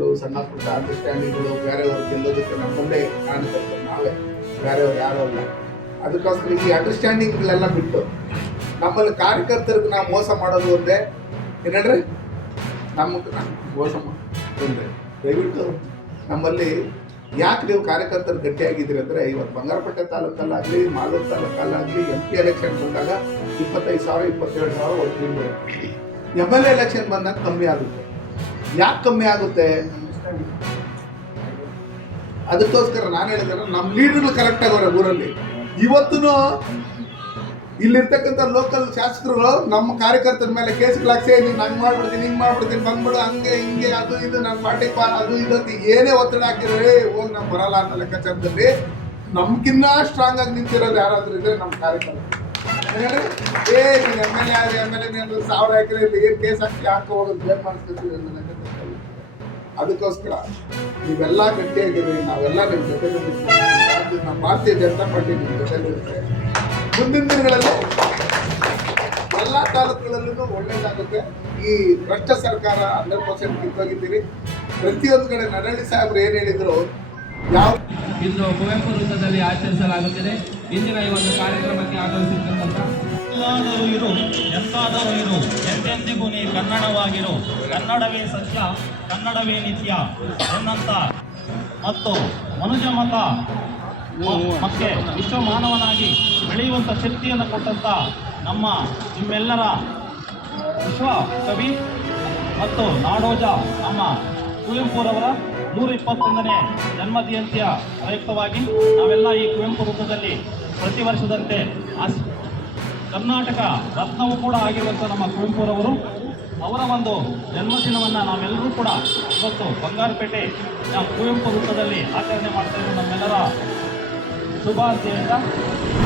ಮಾತುಗಳು, ಸಣ್ಣ ಪುಟ್ಟ ಅಂಡರ್ಸ್ಟ್ಯಾಂಡಿಂಗ್ಗಳು ಬೇರೆಯವ್ರು ಗೆಲ್ಲೋದಕ್ಕೆ ನಮ್ಮಲ್ಲೇ ಕಾರಣಕರ್ತರು ನಾವೇ, ಬೇರೆಯವ್ರು ಯಾರೂ ಅಲ್ಲ. ಅದಕ್ಕೋಸ್ಕರ ಈ ಅಂಡರ್ಸ್ಟ್ಯಾಂಡಿಂಗ್ಗಳೆಲ್ಲ ಬಿಟ್ಟು ನಮ್ಮಲ್ಲಿ ಕಾರ್ಯಕರ್ತರಿಗೆ ನಾವು ಮೋಸ ಮಾಡೋದು ಒಂದೇ ಏನಂದ್ರೆ ನಮಗೆ ಮೋಸ ಒಂದೇ. ದಯವಿಟ್ಟು ನಮ್ಮಲ್ಲಿ ಯಾಕೆ ನೀವು ಕಾರ್ಯಕರ್ತರು ಗಟ್ಟಿಯಾಗಿದ್ದೀರಿ ಅಂದರೆ, ಇವತ್ತು ಬಂಗಾರಪೇಟೆ ತಾಲೂಕಲ್ಲಾಗಲಿ, ಮಾಲೂರು ತಾಲೂಕಲ್ಲಾಗಲಿ MP ಎಲೆಕ್ಷನ್ ಬಂದಾಗ 25,000 27,000 ವೋಟ್ಗಳು, MLA ಎಲೆಕ್ಷನ್ ಬಂದಾಗ ಕಮ್ಮಿ ಆಗುತ್ತೆ. ಯಾಕೆ ಕಮ್ಮಿ ಆಗುತ್ತೆ? ಅದಕ್ಕೋಸ್ಕರ ನಾನು ಹೇಳಿದ್ರೆ ನಮ್ಮ ಲೀಡರ್ಗಳು ಕರೆಕ್ಟ್ ಆಗೋರೆ ಊರಲ್ಲಿ. ಇವತ್ತು ಇಲ್ಲಿರ್ತಕ್ಕಂಥ ಲೋಕಲ್ ಶಾಸಕರುಗಳು ನಮ್ಮ ಕಾರ್ಯಕರ್ತರ ಮೇಲೆ ಕೇಸ್ಗಳಾಕ್ಸಿ, ನೀನು ಹಂಗೆ ಮಾಡ್ಬಿಡ್ತೀನಿ, ಹಿಂಗೆ ಮಾಡ್ಬಿಡ್ತೀನಿ, ಬಂದ್ಬಿಡು, ಹಂಗೆ ಹಿಂಗೆ ಅದು ಇದು ನನ್ನ ಪಾರ್ಟಿ ಅದು ಇದು ಅಂತ ಏನೇ ಒತ್ತಡ ಹಾಕಿದ್ರೆ ಹೋಗಿ ನಾವು ಬರಲ್ಲ ಅನ್ನೋ ಲೆಕ್ಕಾಚಾರದಲ್ಲಿ ನಮ್ಗಿನ್ನ ಸ್ಟ್ರಾಂಗ್ ಆಗಿ ನಿಂತಿರೋದು ಯಾರಾದ್ರೂ ಇದ್ರೆ ನಮ್ಮ ಕಾರ್ಯಕರ್ತರು. ನೀನು MLA ಆದ್ರೆ MLA 1,000 ಎಕರೆ ಇಲ್ಲಿ ಏನು ಕೇಸ್ ಹಾಕಿ ಹಾಕಿ ಹೋಗೋದು ಬೇರೆ ಮಾಡಿಸ್ಕೊತೀವಿ ಅನ್ನೋ ಲೆಕ್ಕಾಚಾರದಲ್ಲಿ. ಅದಕ್ಕೋಸ್ಕರ ನೀವೆಲ್ಲ ಗಟ್ಟಿಯಾಗಿರಿ, ನಾವೆಲ್ಲ ನಿಮ್ಮ ಜೊತೆಲಿ, ನಮ್ಮ ಭಾರತೀಯ ಜನತಾ ಪಾರ್ಟಿ ನಿಮ್ಮ ಜೊತೆಲಿರುತ್ತೆ. ಮುಂದಿನ ದಿನಗಳಲ್ಲಿ ಎಲ್ಲ ತಾಲೂಕುಗಳಲ್ಲೂ ಒಳ್ಳೇದಾಗುತ್ತೆ. ಈ ಭ್ರಷ್ಟ ಸರ್ಕಾರ 100% ಕಿತ್ತೋಗಿದ್ದೀರಿ. ಪ್ರತಿಯೊಂದು ಕಡೆ ನರಹಳ್ಳಿ ಸಾಹೇಬ್ರು ಏನು ಹೇಳಿದ್ರು, ಯಾವ ಇಂದು ಕುವೆಂಪು ವೃತ್ತದಲ್ಲಿ ಆಚರಿಸಲಾಗುತ್ತಿದೆ. ಇಂದಿನ ಈ ಒಂದು ಕಾರ್ಯಕ್ರಮಕ್ಕೆ ಆಗಮಿಸಿರ್ತಕ್ಕಂಥ ಎಲ್ಲಾದರೂ ಇರು, ಎಂತಾದರೂ ಇರು, ಎಂದೆಂದಿಗೂ ನೀ ಕನ್ನಡವಾಗಿರು, ಕನ್ನಡವೇ ಸತ್ಯ, ಕನ್ನಡವೇ ನಿತ್ಯ ಎನ್ನಂತ ಮತ್ತು ಮನುಜ ಮತ ಮತ್ತೆ ವಿಶ್ವ ಮಾನವನಾಗಿ ಬೆಳೆಯುವಂಥ ಶಕ್ತಿಯನ್ನು ಕೊಟ್ಟಂಥ ನಿಮ್ಮೆಲ್ಲರ ವಿಶ್ವ ಕವಿ ಮತ್ತು ನಾಡೋಜ ನಮ್ಮ ಕುವೆಂಪುರವರ 121ನೇ ಜನ್ಮದಿನದ ಪ್ರಯುಕ್ತವಾಗಿ ನಾವೆಲ್ಲ ಈ ಕುವೆಂಪು ವೃತ್ತದಲ್ಲಿ ಪ್ರತಿ ವರ್ಷದಂತೆ ಕರ್ನಾಟಕ ರತ್ನವೂ ಕೂಡ ಆಗಿರುವಂಥ ನಮ್ಮ ಕುವೆಂಪುರವರು ಅವರ ಒಂದು ಜನ್ಮದಿನವನ್ನು ನಾವೆಲ್ಲರೂ ಕೂಡ ಇವತ್ತು ಬಂಗಾರಪೇಟೆ ಕುವೆಂಪು ವೃತ್ತದಲ್ಲಿ ಆಚರಣೆ ಮಾಡ್ತಾ ಇರೋ ನಮ್ಮೆಲ್ಲರ ಶುಭಾಶಯ.